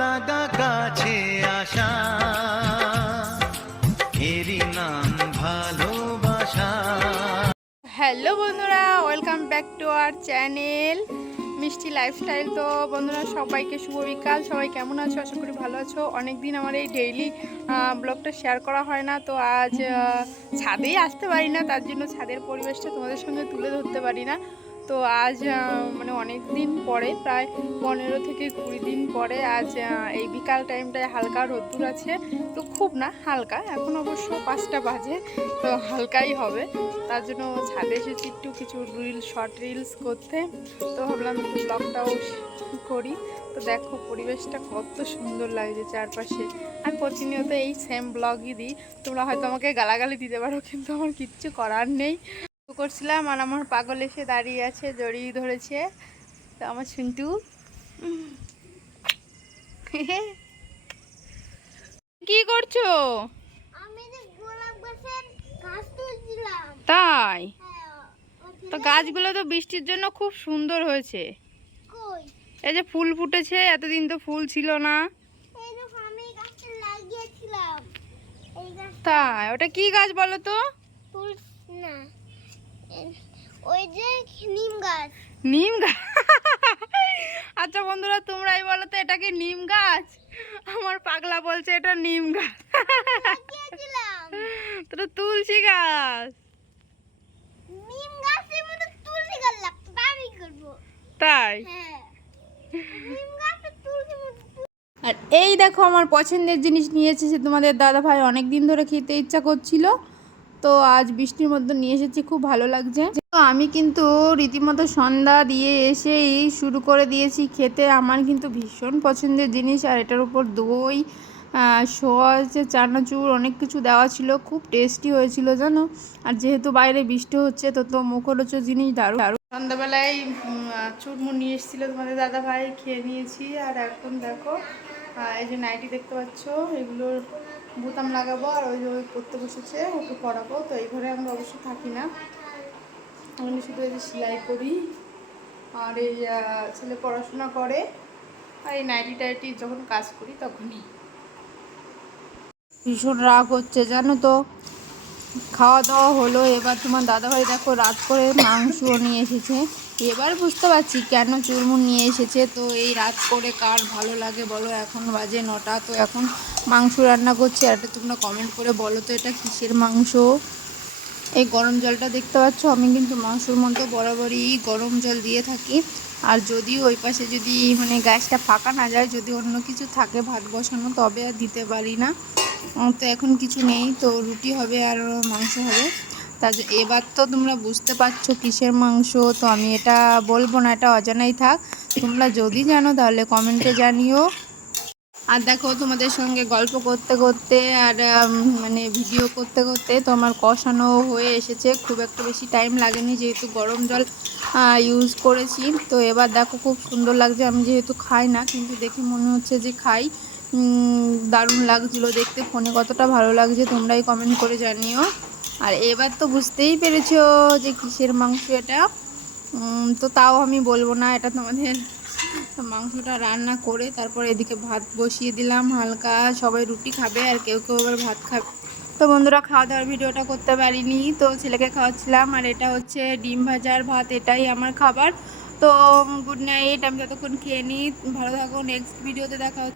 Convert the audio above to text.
লাগা কাছে আসা, এরই নাম ভালোবাসা। হ্যালো বন্ধুরা, welcome back to our channel মিষ্টি লাইফস্টাইল। তো বন্ধুরা, সবাইকে শুভ বিকাল। সবাই কেমন আছো? আশা করি ভালো আছো। অনেক দিন আমার এই ডেইলি ব্লগটা শেয়ার করা হয় না, তো আজ ছাদেই আসতে পারি না, তার জন্য ছাদের পরিবেশটা তোমাদের সঙ্গে তুলে ধরতে পারি না। তো আজ মানে অনেক দিন পরে, প্রায় 15 থেকে 20 দিন পরে আজ এই বিকাল টাইমটায় হালকা রোদ্দুর আছে। তো খুব না, হালকা। এখন অবশ্য 5টা বাজে, তো হালকাই হবে। তার জন্য ছাদে এসেছি একটু কিছু শর্ট রিলস করতে। তো ভাবলাম একটু ব্লগটাও করি। তো দেখো পরিবেশটা কত সুন্দর লাগছে চারপাশে। আমি প্রতিনিয়ত এই সেম ব্লগই দিই। তোমরা হয়তো আমাকে গালাগালি দিতে পারো, কিন্তু আমার কিচ্ছু করার নেই। করছিলাম আর আমার পাগল এসে দাঁড়িয়ে আছে, জড়িয়ে ধরেছে। তো আমার শুনটু কি করছো? তাই তো গাছগুলো তো বৃষ্টির জন্য খুব সুন্দর হয়েছে। এই যে ফুল ফুটেছে, এতদিন তো ফুল ছিল না। তাই ওটা কি গাছ বলো তো? ওই যে নিম গাছ। নিম গাছ? আচ্ছা বন্ধুরা, তোমরাই বলো তো এটা কি নিম গাছ? আমার পাগলা বলছে এটা নিম গাছ। তো তুলসী গাছ। নিম গাছের মতো তুলসী গাছ লাগতো, আমি করব। তাই? হ্যাঁ, নিম গাছের তুলসী মতো। আর এই দেখো আমার পছন্দের জিনিস নিয়ে এসেছে তোমাদের দাদা ভাই, অনেক দিন ধরে খেতে ইচ্ছা করছিল, তো আজ বৃষ্টির মধ্যে নিয়ে এসেছি, খুব ভালো লাগছে। তো আমি কিন্তু রীতিমতো সন্ধ্যা দিয়ে এসেই শুরু করে দিয়েছি খেতে। আমার কিন্তু ভীষণ পছন্দের জিনিস, আর এটার উপর দই, সস, চানাচুর অনেক কিছু দেওয়া ছিল, খুব টেস্টি হয়েছিল জানো। আর যেহেতু বাইরে বৃষ্টি হচ্ছে, তো মুখরোচক জিনিস দারুণ দারুণ। সন্ধ্যাবেলায় চুরমুর নিয়ে এসেছিলো তোমাদের দাদা ভাই, খেয়ে নিয়েছি। আর এখন দেখো এই যে নাইটি দেখতে পাচ্ছ, এগুলোর বোতাম লাগাবো, আর ওই যে ওই পড়তে বসেছে, ওকে পড়াবো। তো এই ঘরে আমরা অবশ্য থাকি না, আমি শুধু এই যে সেলাই করি, আর এই ছেলে পড়াশোনা করে, আর এই নাইটি টাইটি যখন কাজ করি তখনই। ভীষণ রাগ হচ্ছে জানো তো। খাওয়া দাওয়া হলো, এবার তোমার দাদাভাই দেখো রাত করে মাংসও নিয়ে এসেছে। এবার বুঝতে পারছি কেন চুরমুর নিয়ে এসেছে। তো এই রাত করে কার ভালো লাগে বলো? এখন বাজে 9টা, তো এখন মাংস রান্না করছে। আর এটা তোমরা কমেন্ট করে বলো তো এটা কিসের মাংস। এই গরম জলটা দেখতে পাচ্ছ, আমি কিন্তু মাংসর মধ্যে বরাবরই গরম জল দিয়ে থাকি। আর যদি ওই পাশে যদি মানে গ্যাসটা ফাঁকা না যায়, যদি অন্য কিছু থাকে ভাত বসানো, তবে আর দিতে পারি না। তো এখন কিছু নেই, তো রুটি হবে আর মাংস হবে। তা এবার তো তোমরা বুঝতে পারছো কিসের মাংস। তো আমি এটা বলবো না, এটা অজানাই থাক। তোমরা যদি জানো তাহলে কমেন্টে জানিও। আর দেখো তোমাদের সঙ্গে গল্প করতে করতে আর মানে ভিডিও করতে করতে তো আমার কষানো হয়ে এসেছে। খুব একটা বেশি টাইম লাগেনি, যেহেতু গরম জল ইউজ করেছি। তো এবার দেখো খুব সুন্দর লাগছে। আমি যেহেতু খাই না, কিন্তু দেখে মনে হচ্ছে যে খাই। দারুণ লাগছিলো দেখতে। ফোনে কতটা ভালো লাগছে তোমরাই কমেন্ট করে জানিও। আর এবার তো বুঝতেই পেরেছো যে কিসের মাংস এটা। তো তাও আমি বলবো না, এটা তোমাদের মাংসটা রান্না করে তারপর এদিকে ভাত বসিয়ে দিলাম হালকা। সবাই রুটি খাবে আর কেউ কেউ আবার ভাত খাবে। তো বন্ধুরা, খাওয়া দাওয়ার ভিডিওটা করতে পারিনি, তো ছেলেকে খাওয়াচ্ছিলাম। আর এটা হচ্ছে ডিম ভাজার ভাত, এটাই আমার খাবার। তো গুড নাইট, আমি যতক্ষণ খেয়ে নিই। ভালো থাকো, নেক্সট ভিডিওতে দেখা হবে।